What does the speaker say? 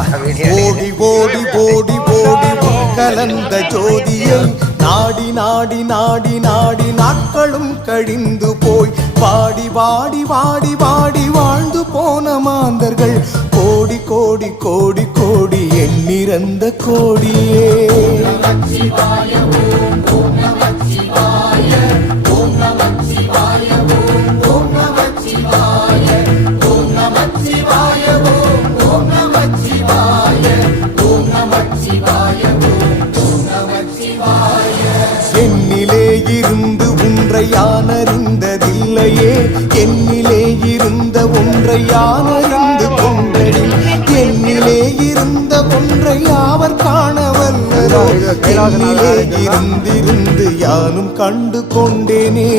ஓடி ஓடி ஓடி ஓடி கலந்த ஜோதியை நாடி நாடி நாடி நாடி நாட்களும் கழிந்து போய் வாடி வாடி வாடி வாடி வாழ்ந்து போன மாந்தர்கள் கோடி கோடி கோடி கோடி எண்ணிறந்த கோடியே. என்னிலே இருந்து ஒன்றை யான் அறிந்ததில்லையே, என்னிலே இருந்த ஒன்றை யான் அறிந்து கொண்டடி, என்னிலே இருந்த ஒன்றை அவர் காணவல்லரோ, என்னிலே இருந்திருந்து யானும் கண்டு கொண்டேனே.